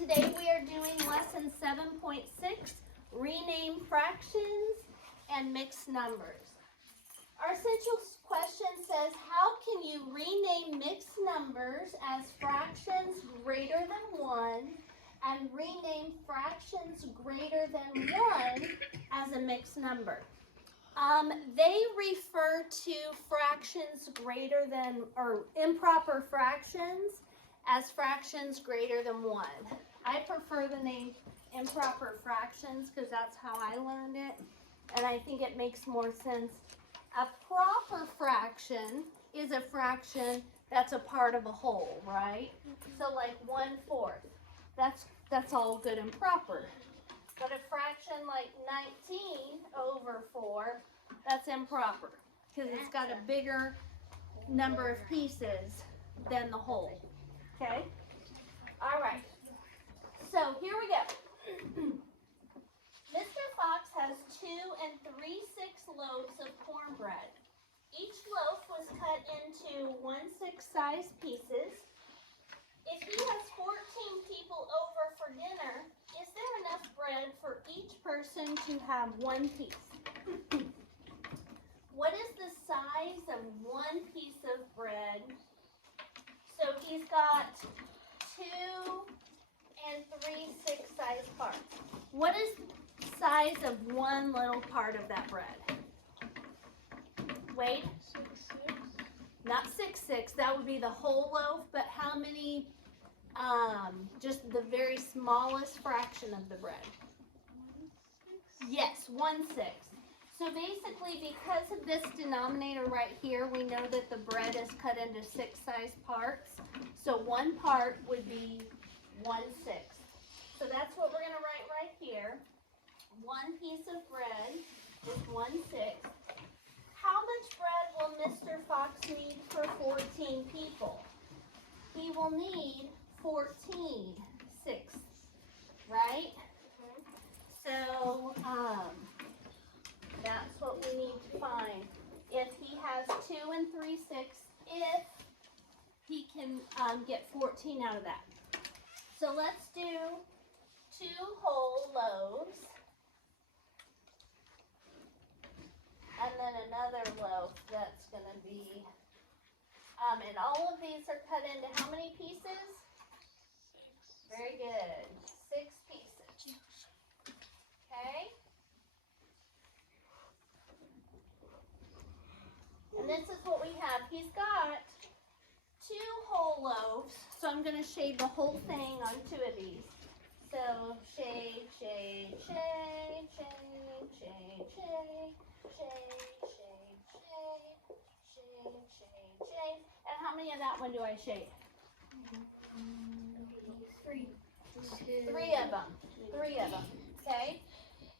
Today we are doing lesson 7.6, rename fractions and mixed numbers. Our essential question says, how can you rename mixed numbers as fractions greater than 1 and rename fractions greater than 1 as a mixed number? They refer to fractions greater than, or improper fractions, as fractions greater than 1. I prefer the name improper fractions because that's how I learned it, and I think it makes more sense. A proper fraction is a fraction that's a part of a whole, right? So like 1/4, that's all good and proper. But a fraction like 19 over 4, that's improper because it's got a bigger number of pieces than the whole. Okay? All right. So here we go. Mr. Fox has 2 3/6 loaves of cornbread. Each loaf was cut into 1/6 size pieces. If he has 14 people over for dinner, is there enough bread for each person to have one piece? What is the size of one piece of bread? So he's got 2 3/6 size parts. What is the size of one little part of that bread? Wade? 6/6. Not 6/6. That would be the whole loaf, but how many? Just the very smallest fraction of the bread. 1/6. Yes, 1/6. So basically, because of this denominator right here, we know that the bread is cut into 6 size parts. So one part would be 1/6. So that's what we're going to write right here. One piece of bread is 1/6. How much bread will Mr. Fox need for 14 people? He will need 14/6, right? So that's what we need to find. If he has 2 3/6, if he can get 14 out of that. So let's do 2 whole loaves. And then another loaf that's going to be, and all of these are cut into how many pieces? 6. Very good. 6 pieces. Okay? And this is what we have. He's got 2 whole loaves, so I'm going to shade the whole thing on 2 of these. So shade, shade, shade, shade, shade, shade, shade, shade, shade, shade. And how many of that one do I shade? 3. 3 of them. 3 of them. Okay?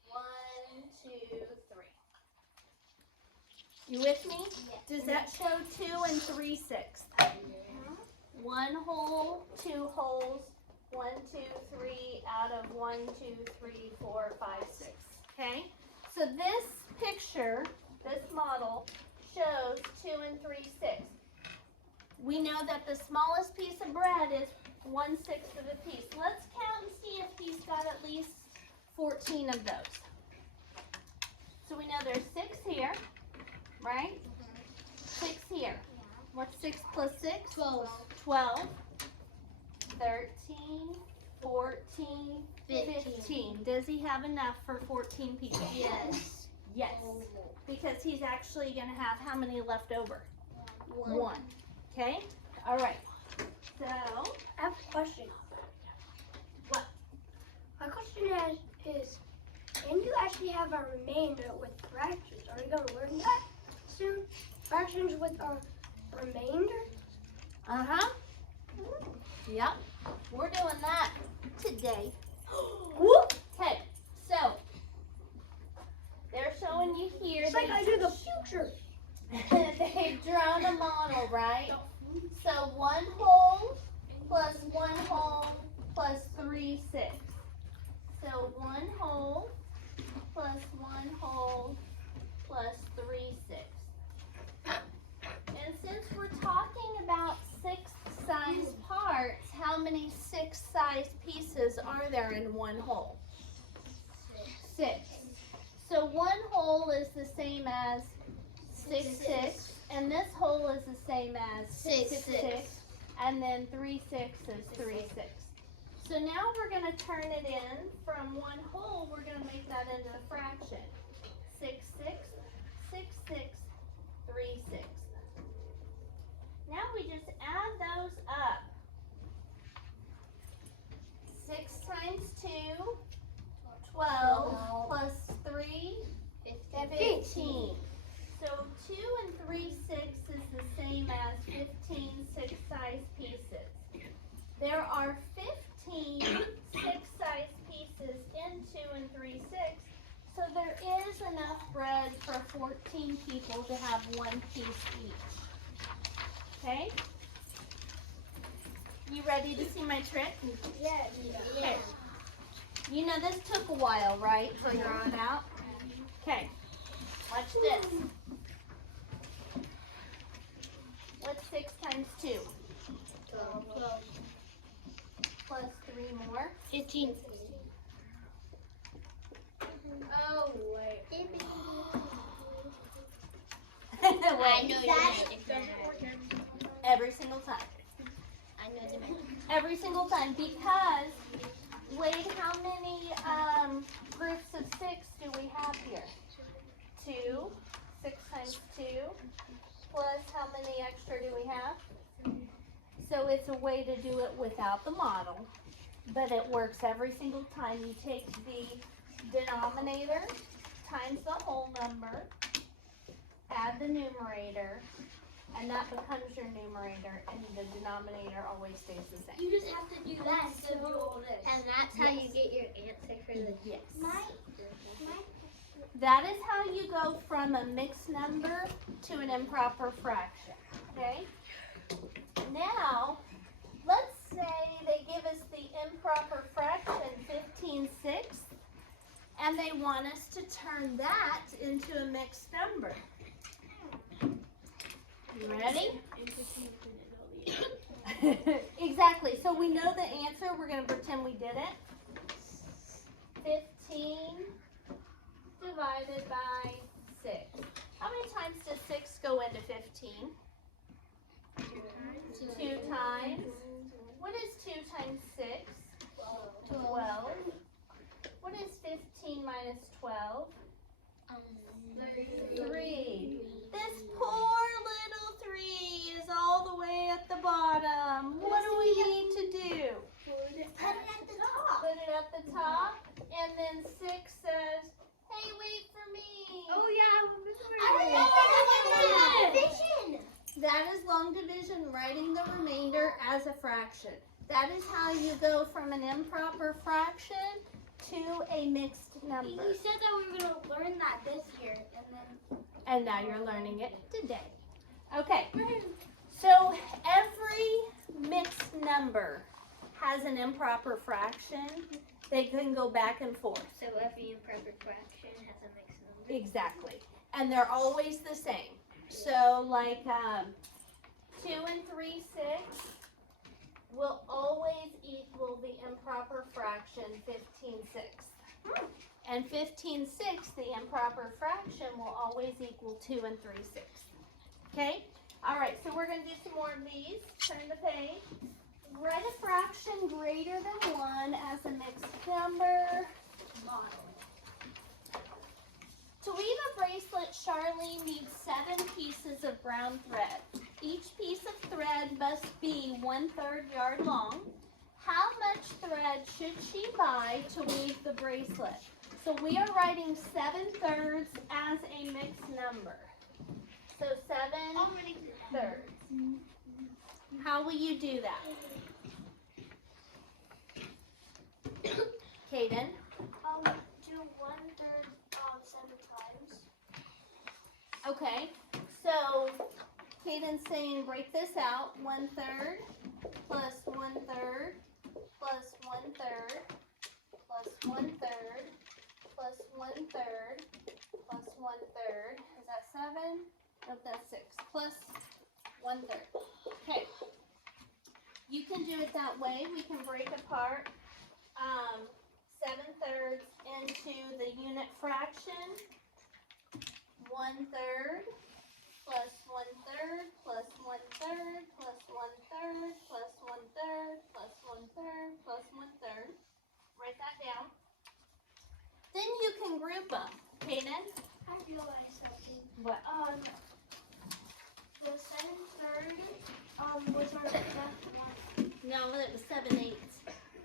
1, 2, 3. You with me? Does that show 2 3/6? 1 whole, 2 wholes, 1, 2, 3 out of 1, 2, 3, 4, 5, 6. Okay? So this picture, this model, shows 2 3/6. We know that the smallest piece of bread is 1/6 of a piece. Let's count and see if he's got at least 14 of those. So we know there's 6 here, right? 6 here. What's 6 plus 6? 12. 12. 13, 14, 15. Does he have enough for 14 people? Yes. Yes. Because he's actually going to have how many left over? 1. Okay? All right. So, I have a question. What? My question is, can you actually have a remainder with fractions? Are you going to learn that soon? Fractions with a remainder? uh-huh. Yep. We're doing that today. Whoop! Okay. So, they're showing you here. It's like I do the future. They've drawn a model, right? So 1 whole plus 1 whole plus 3/6. So 1 whole plus 1 whole plus 3/6. And since we're talking about 6 size parts, how many 6 6 size pieces are there in one hole? 6. So one hole is the same as 6, 6, and this hole is the same as 6, 6, and then 3, 6 is 3, 6. So now we're going to turn it in from one whole, we're going to make that into a fraction. 6, 6, 6, 6, 3, 6. Now we just add those up. 6 times 2, 12, plus 3, 15. So 2 and 3 6 is the same as 15 6-size pieces. There are 15 6-size pieces in 2 and 3 6, so there is enough bread for 14 people to have one piece each. Okay? You ready to see my trick? Yes. Okay. You know this took a while, right? To draw it out? Okay. Watch this. What's 6 times 2? 12. Plus 3 more? 15. Oh, wait. I know Every single time. I know the magic. Every single time. Because, Wade, how many groups of 6 do we have here? 2. 6 times 2. Plus how many extra do we have? So it's a way to do it without the model, but it works every single time. You take the denominator times the whole number, add the numerator, and that becomes your numerator, and the denominator always stays the same. You just have to do that instead of do all this. And that's how you get your answer for the Yes. My That is how you go from a mixed number to an improper fraction, okay? Now, let's say they give us the improper fraction 15 6, and they want us to turn that into a mixed number. You ready? Exactly. So we know the answer. We're going to pretend we did it. 15 divided by 6. How many times does 6 go into 15? 2 times. What is 2 times 6? 12. What is 15 minus 12? 3. This poor little 3 is all the way at the bottom. What do we need to do? Put it at the top. Put it at the top, and then 6 says, hey, wait for me. Oh yeah, I remember division. That is long division, writing the remainder as a fraction. That is how you go from an improper fraction to a mixed number. You said that we were going to learn that this year, and then... And now you're learning it today. Okay, so every mixed number has an improper fraction. They can go back and forth. So every improper fraction has a mixed number. Exactly. And they're always the same. So like 2 and 3 6 will always equal the improper fraction 15 6. And 15 6, the improper fraction, will always equal 2 and 3 6. Okay? All right, so we're going to do some more of these. Turn the page. Write a fraction greater than 1 as a mixed number. Model. To weave a bracelet, Charlene needs 7 pieces of brown thread. Each piece of thread must be 1/3 yard long. How much thread should she buy to weave the bracelet? So we are writing 7/3 as a mixed number. So 7/3. How will you do that? Kaden? Do 1/3 7 times. Okay, so Kaden's saying break this out. 1/3 plus 1/3 plus 1/3 plus 1/3 plus 1/3 plus 1/3. Is that 7? Nope, that's 6. Plus 1/3. Okay. You can do it that way. We can break apart 7/3 into the unit fraction. 1/3 plus 1/3 plus 1/3 plus 1/3 plus 1/3 plus 1/3 plus 1/3. Write that down. Then you can group them. Kaden? I realized something. What? The 7/3 was our left one. No, it was 7/8.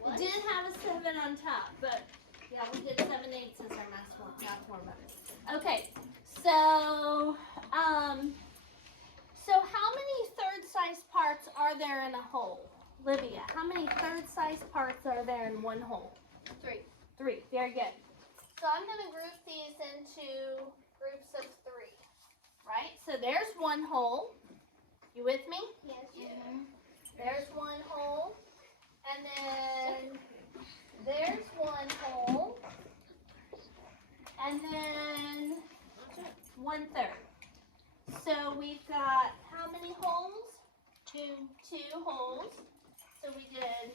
It did have a 7 on top, but yeah, we did 7/8 as our math formula. Okay, so how many third-size parts are there in a whole? Livia, how many third-size parts are there in one whole? 3. 3, very good. So I'm going to group these into groups of 3, right? So there's one whole. You with me? Yes. There's one whole. And then there's one whole. And then 1/3. So we've got how many holes? 2 holes. So we did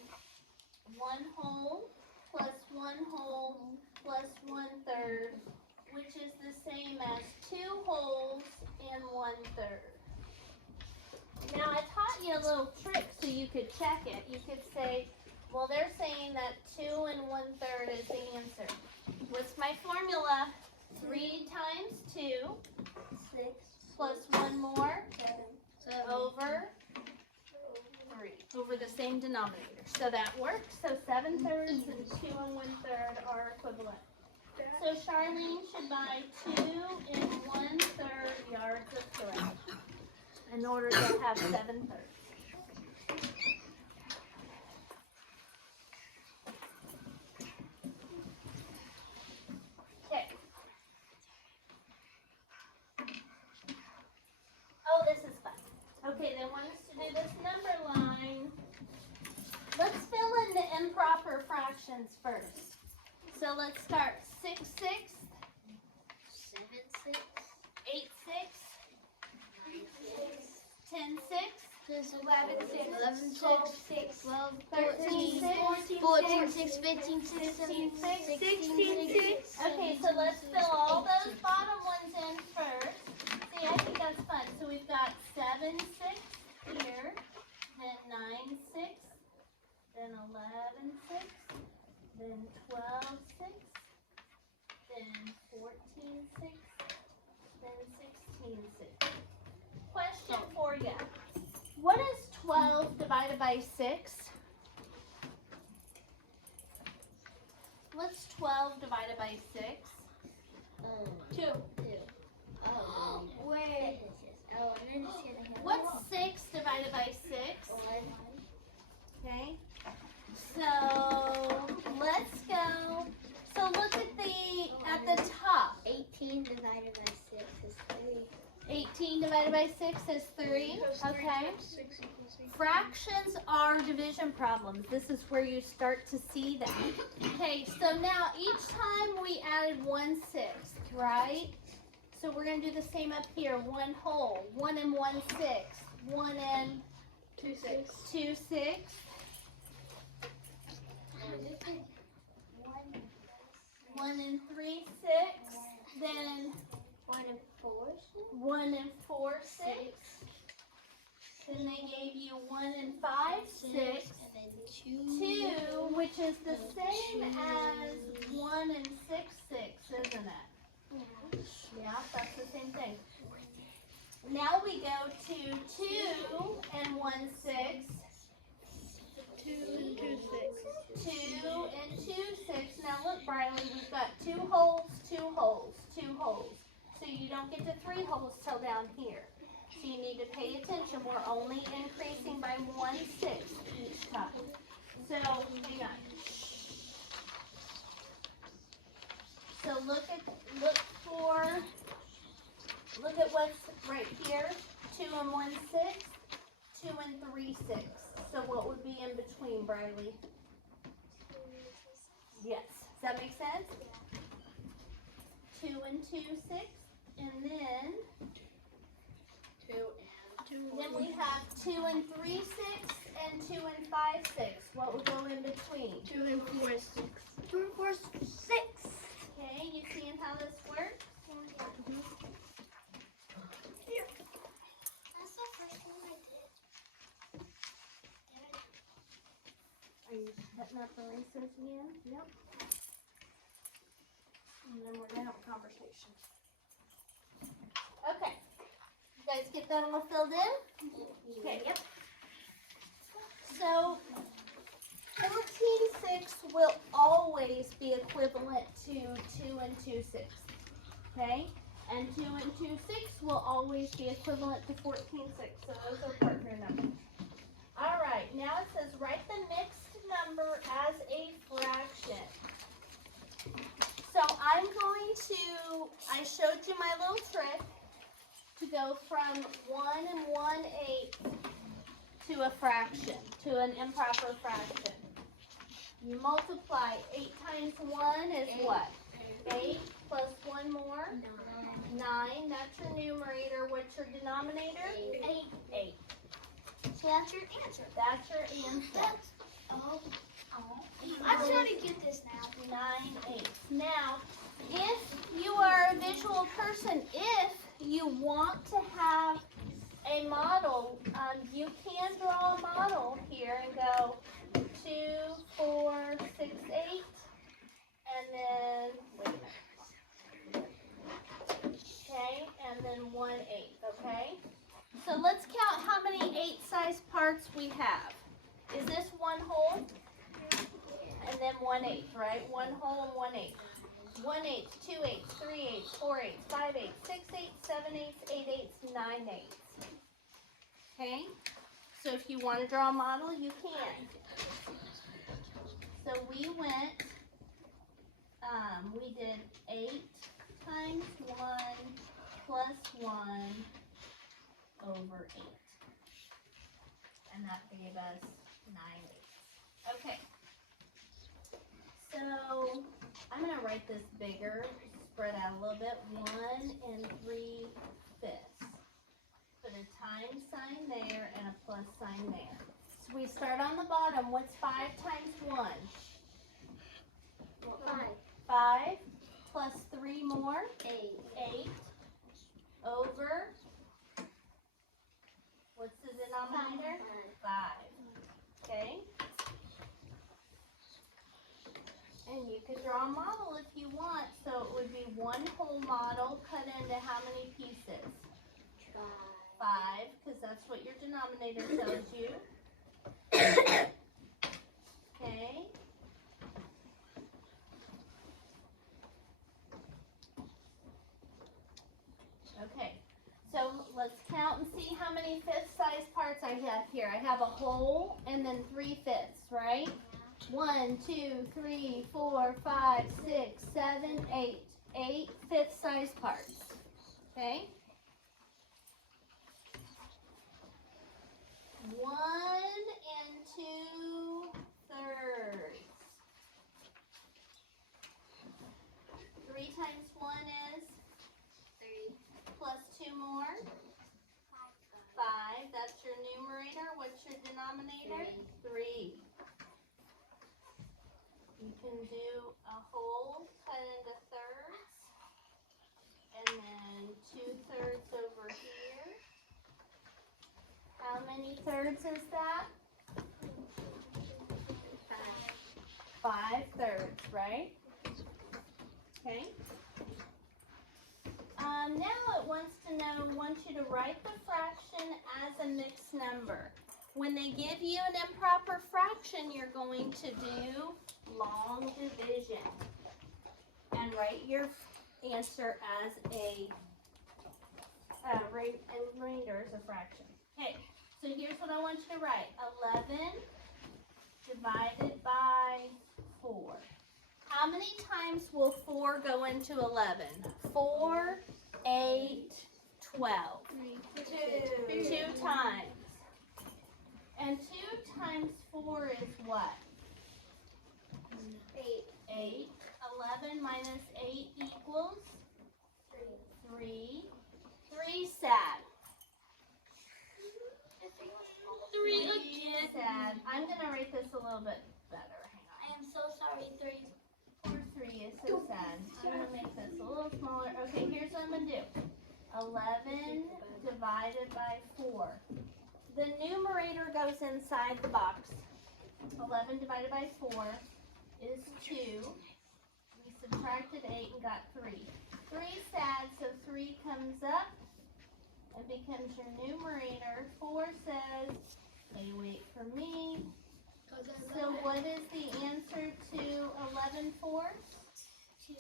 1 hole plus 1 hole plus 1/3, which is the same as 2 holes and 1/3. Now I taught you a little trick so you could check it. You could say, well, they're saying that 2 and 1/3 is the answer. What's my formula? 3 times 2 6. plus 1 more 7. over 3, over the same denominator. So that works. So 7/3 and 2 and 1/3 are equivalent. So Charlene should buy 2 and 1/3 yards of thread in order to have 7/3. Okay. Oh, this is fun. Okay, they want us to do this number line. Let's fill in the improper fractions first. So let's start 6/6, 7/6. 8/6, 10/6, 11/6, 11/6, 12, 13/6, 14/6, 15/6, 16/6, 16/6. Okay, so let's fill all those bottom ones in first. See, I think that's fun. So we've got 7/6 here, then 9/6, then 11/6, then 12/6, then 14/6, then 16/6. Question for you. What is 12 divided by 6? What's 12 divided by 6? 2. Oh, Wait. Oh, and then it's gonna have What's 6 divided by 6? 1. Okay. So let's go. So look at the top. 18 divided by 6 is 3. 18 divided by 6 is 3. Okay. Fractions are division problems. This is where you start to see them. Okay, so now each time we added 1/6, right? So we're going to do the same up here. 1 whole, 1 and 1/6, 1 and 2/6. 2/6, 1 and 3/6, then 1 and 4. 1 and 4/6. Then they gave you 1 and 5/6. And then 2. 2, which is the same as 1 and 6/6, isn't it? Yeah, that's the same thing. Now we go to 2 and 1/6. 2 and 2/6. 2 and 2/6. Now look, Briley, we've got 2 holes, 2 holes, 2 holes. So you don't get to 3 holes till down here. So you need to pay attention. We're only increasing by 1/6 each time. So hang on. So look at what's right here. 2 and 1/6, 2 and 3/6. So what would be in between, Briley? Yes. Does that make sense? 2 and 2/6, and then 2 and Then we have 2 and 3/6 and 2 and 5/6. What would go in between? 2 and 4 6. 2 and 4 is 6. Okay, you seeing how this works? That's the first one I did. Are you setting up erasers again? Yep. And then we're gonna have a conversation. Okay. You guys get that all filled in? Okay, yep. So 14/6 will always be equivalent to 2 and 2/6. Okay? And 2 and 2/6 will always be equivalent to 14/6. So those are partner numbers. Alright, now it says write the mixed number as a fraction. So I'm going to, I showed you my little trick to go from 1 and 1/8 to a fraction, to an improper fraction. You multiply 8 times 1 is what? 8 plus 1 more? 9. That's your numerator. What's your denominator? 8. So that's your answer. That's your answer. Oh. I'm trying to get this now. 9/8. Now, if you are a visual person, if you want to have a model, you can draw a model here and go 2, 4, 6, 8, and then, wait a minute. Okay, and then 1/8, okay? So let's count how many 8-sized parts we have. Is this one whole? And then 1/8, right? 1 whole and 1/8. 1/8, 2/8, 3/8, 4/8, 5/8, 6/8, 7/8, 8/8, 9/8. Okay? So if you want to draw a model, you can. So we went, we did 8 times 1 plus 1 over 8. And that gave us 9/8. Okay. So I'm going to write this bigger, spread out a little bit. 1 3/5. Put a times sign there and a plus sign there. So we start on the bottom. What's 5 times 1? 5 plus 3 more? 8 over, what's the denominator? 5. Okay? And you could draw a model if you want. So it would be one whole model cut into how many pieces? 5, because that's what your denominator tells you. Okay. Okay. So let's count and see how many fifth-size parts I have here. I have a whole and then 3/5, right? 1, 2, 3, 4, 5, 6, 7, 8. 8 fifth-size parts. Okay? 1 2/3. 3 times 1 is? 3. Plus 2 more? 5. That's your numerator. What's your denominator? 3. You can do a whole cut into thirds. And then 2/3 over here. How many thirds is that? 5 thirds, right? Okay. Now it wants you to write the fraction as a mixed number. When they give you an improper fraction, you're going to do long division and write your answer as a remainder as a fraction. Okay, so here's what I want you to write. 11 divided by 4. How many times will 4 go into 11? 4, 8, 12. 2 times. And 2 times 4 is what? 8. 11 minus 8 equals? 3. 3 sad. 3 again. Sad. I'm gonna rate this a little bit better. Hang on. I am so sorry, 3. Poor 3 is so sad. I'm gonna make this a little smaller. Okay, here's what I'm gonna do. 11 divided by 4. The numerator goes inside the box. 11 divided by 4 is 2. We subtracted 8 and got 3. 3 sad, so 3 comes up and becomes your numerator. 4 says, hey, wait for me. So what is the answer to 11 fourths? 2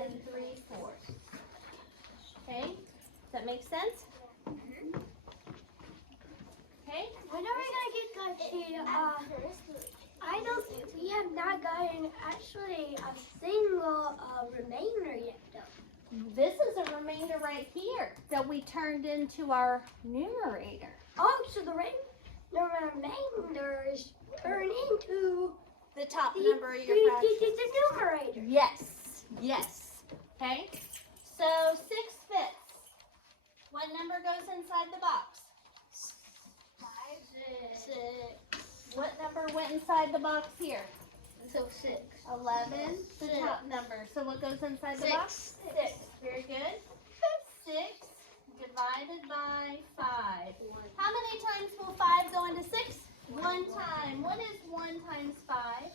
and 3/4. Okay, does that make sense? Okay. When are we gonna get I don't. We have not gotten actually a single remainder yet, though. This is a remainder right here that we turned into our numerator. Oh, so the remainder is turned into The top the number of your fraction. the numerator. Yes, yes. Okay, so 6/5. What number goes inside the box? 6. What number went inside the box here? So 6. 11, the top number. So what goes inside the box? 6. Very good. 6 divided by 5. How many times will 5 go into 6? 1 time. What is 1 times 5?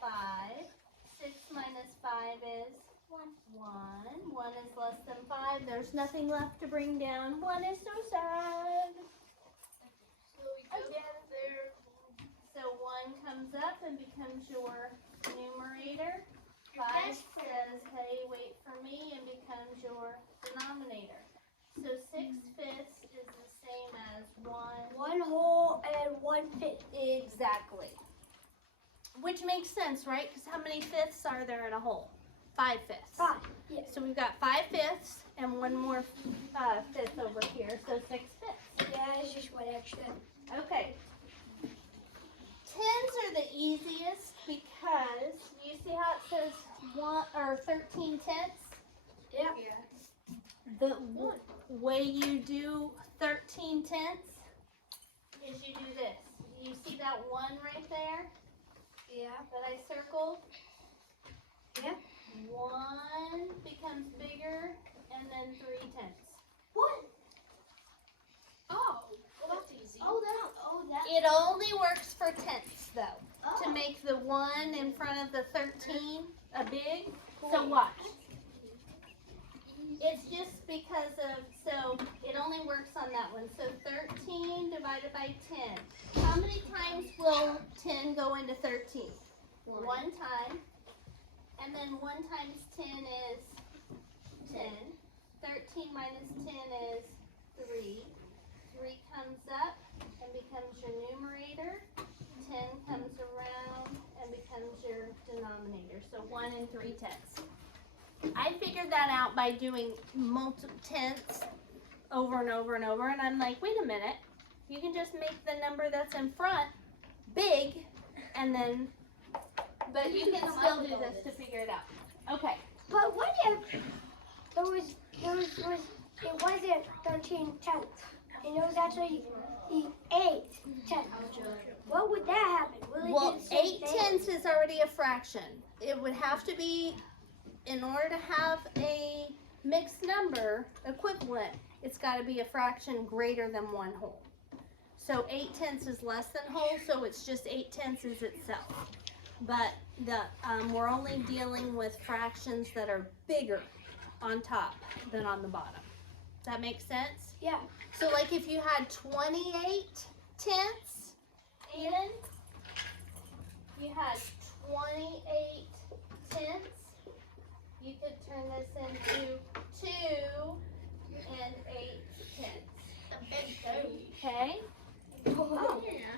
5. 6 minus 5 is 1. 1 is less than 5. There's nothing left to bring down. 1 is so sad. So 1 comes up and becomes your numerator. 5 says, hey, wait for me, and becomes your denominator. So 6/5 is the same as 1. 1 whole and 1/5. Exactly. Which makes sense, right? Because how many fifths are there in a whole? 5/5. 5. Yes. So we've got 5/5 and one more fifth over here, so 6/5. Yeah, it's just 1 extra. Okay. Tens are the easiest because you see how it says 13 tenths? Yeah. The way you do 13 tenths is you do this. You see that 1 right there Yeah. that I circled? Yeah. 1 becomes bigger and then 3/10. What? Oh, well that's easy. It only works for tenths though. To make the 1 in front of the 13 a big. So watch. It's just because so it only works on that one. So 13 divided by 10. How many times will 10 go into 13? 1 time. And then 1 times 10 is 10. 13 minus 10 is 3. 3 comes up and becomes your numerator. 10 comes around and becomes your denominator. So 1 and 3/10. I figured that out by doing multiple tenths over and over and over. And I'm like, wait a minute. You can just make the number that's in front big and then, but you can still do this to figure it out. Okay. But what if it wasn't 13 tenths and it was actually the 8 tenths? What would that happen? Will it Well, do the same 8 thing? tenths is already a fraction. It would have to be, in order to have a mixed number equivalent, it's got to be a fraction greater than 1 whole. So 8/10 is less than whole, so it's just 8/10 is itself. But we're only dealing with fractions that are bigger on top than on the bottom. Does that make sense? Yeah. So like if you had 28/10, and you had 28/10, you could turn this into 2 and 8/10. Okay?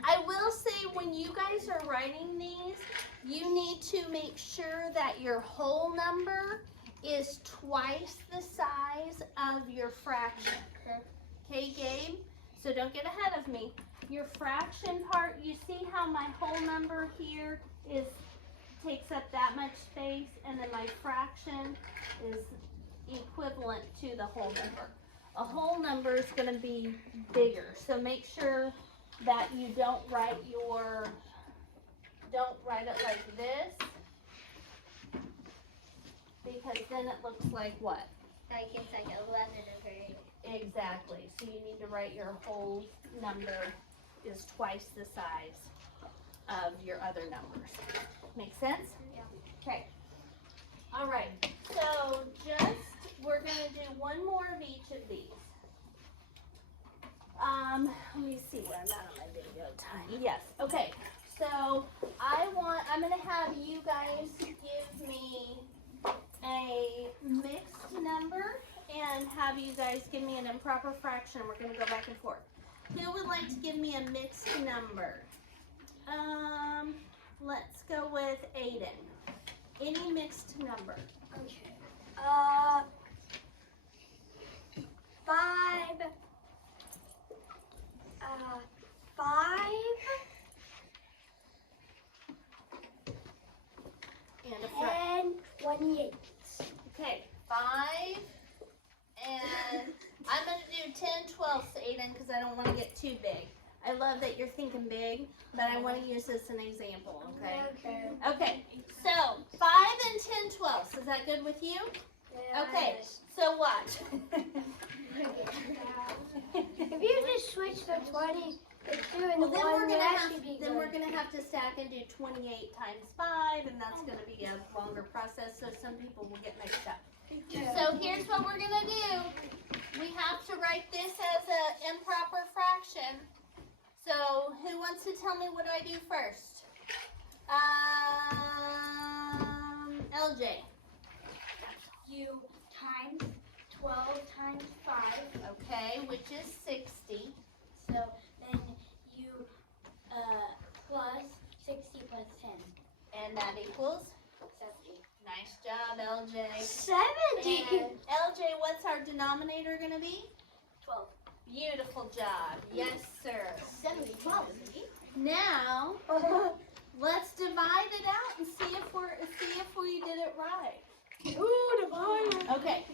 I will say when you guys are writing these, you need to make sure that your whole number is twice the size of your fraction. Okay, Gabe? So don't get ahead of me. Your fraction part, you see how my whole number here takes up that much space, and then my fraction is equivalent to the whole number. A whole number is going to be bigger, so make sure that you don't write it like this, because then it looks like what? Like it's like 11 over 8. Exactly. So you need to write your whole number is twice the size of your other numbers. Make sense? Yeah. Okay. All right. So we're going to do one more of each of these. Let me see where I'm at on my video time. Yes. Okay. So I'm going to have you guys give me a mixed number and have you guys give me an improper fraction. We're going to go back and forth. Who would like to give me a mixed number? Let's go with Aiden. Any mixed number. Okay. 5. 5. And a fraction. And 28. Okay, 5, and I'm going to do 10 12ths, Aiden, because I don't want to get too big. I love that you're thinking big, but I want to use this as an example, okay? Okay. Okay, so 5 and 10 12ths, is that good with you? Yeah, Okay, yes. so watch. If you just switch the 20, the 2 and Well, the then 1, we're would gonna actually be then good. we're gonna have to stack and do 28 times 5, and that's gonna be a longer process, so some people will get mixed up. So here's what we're gonna do. We have to write this as an improper fraction. So who wants to tell me what do I do first? LJ. You times 12 times 5. Okay, which is 60. So then you plus 60 plus 10. And that equals? 70. Nice job, LJ. 70. And LJ, what's our denominator gonna be? 12. Beautiful job. Yes, sir. 70, 12. Now, let's divide it out and see if we did it right. Ooh, divide. Okay.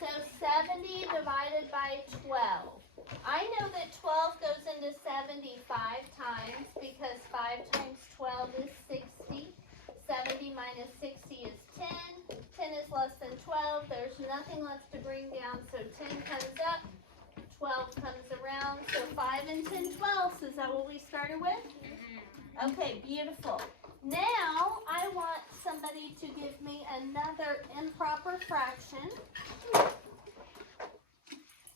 So 70 divided by 12. I know that 12 goes into 75 times because 5 times 12 is 60. 70 minus 60 is 10. 10 is less than 12. There's nothing left to bring down, so 10 comes up. 12 comes around, so 5 and 10 12ths. Is that what we started with? Okay, beautiful. Now, I want somebody to give me another improper fraction.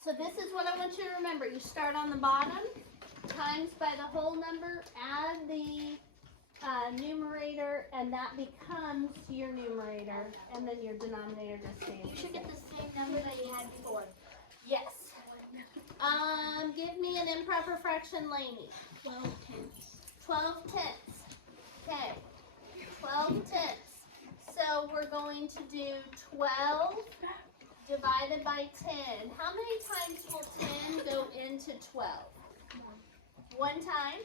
So this is what I want you to remember. You start on the bottom, times by the whole number, add the numerator, and that becomes your numerator, and then your denominator just stays You the should same. get the same number that you had before. Yes. Give me an improper fraction, Lainey. 12 tenths. 12 tenths. Okay. 12 tenths. So we're going to do 12 divided by 10. How many times will 10 go into 12? One time.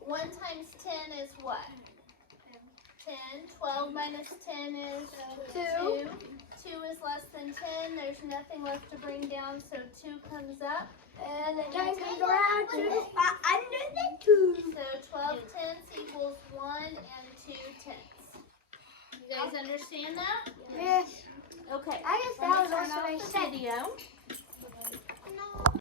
1 times 10 is what? 10. 12 minus 10 is 2. 2 is less than 10. There's nothing left to bring down, so 2 comes up. And the 10 comes around to under the 2. So 12 tenths equals 1 and 2 tenths. You guys understand that? Yes. Okay. I guess Let that me was turn also off a the set. video.